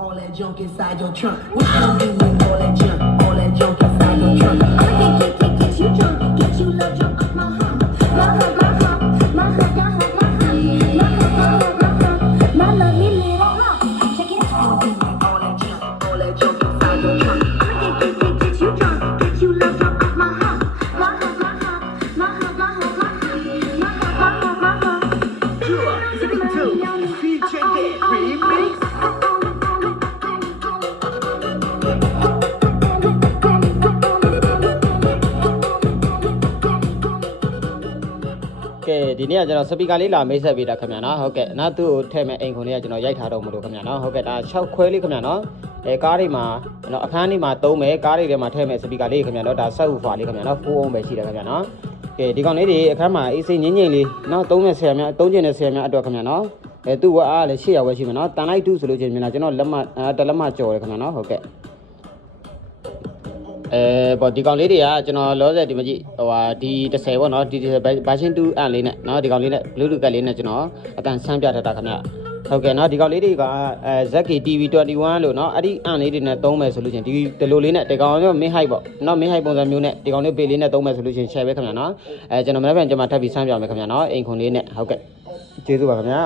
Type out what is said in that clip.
All that junk inside your trunk. What you do with all that junk? All that junk inside your trunk. I'ma get, get, get, get you drunk, get you love drunk off. My hump, my hump, ကဲဒီနေ့ကကျွန်တော်စပီကာလေးလာမိတ်ဆက်ပေးတာခင်ဗျာနော်ဟုတ်ကဲ့နောက်သူ့ကိုထည့်မဲ့အိမ်ခွန်လေးကကျွန်တော်ရိုက်ထားတော့မလို့ခင်ဗျာနော်ဟုတ်ကဲ့ဒါ6ခွဲလေးခင်ဗျာနော်အဲကားတွေမှာကျွန်တော်အခန်းလေးမှာသုံးမယ်ကားတွေထဲမှာထည့်မဲ့စပီကာလေးခင်ဗျာနော်ဒါဆက်ဟူဖာလေးခင်ဗျာနော်4အောင်ပဲရှိတယ်ခင်ဗျာနော်ကဲဒီကောင်လေးတွေအခန်းမှာအေးစိငင်းငင်းလေးနော်သုံးမဲ့ဆရာများသုံးကျင်တဲ့ဆရာများအတွက်ခင်ဗျာနော်အဲသူ့ဝအားလည်း800ပဲရှိမှာနော်တန်လိုက်2ဆိုလို့ချင်းမြင်တာကျွန်တော်လက်မအဲတလက်မကြော်တယ်ခင်ဗျာနော်ဟုတ်ကဲ့ အဲပေါ့ဒီကောင်လေးတွေကကျွန်တော်လောဆယ်ဒီမကြည့်ဟိုဟာဒီ30ပေါ့နော်ဒီ30 version 2အန်လေးနဲ့နော်ဒီကောင်လေးနဲ့ bluetooth ကတ်လေးနဲ့ကျွန်တော်အတန်ဆန်းပြထတာခင်ဗျဟုတ်ကဲ့နော်ဒီကောင်လေးတွေကအဲ ZK TV21 လို့နော်အဲ့ဒီအန်လေးတွေနဲ့သုံးမယ်ဆိုလို့ချင်းဒီဒီလိုလေးနဲ့ဒီကောင်ရော mid height ပေါ့နော် mid height ပုံစံမျိုးနဲ့ဒီကောင်လေးပေလေးနဲ့သုံးမယ်ဆိုလို့ချင်း share ပဲခင်ဗျနော်အဲကျွန်တော်မနေ့ကကျွန်မထပ်ပြီးဆန်းပြမယ်ခင်ဗျနော်အိမ်ခွန်လေးနဲ့ဟုတ်ကဲ့ကျေးဇူးပါခင်ဗျ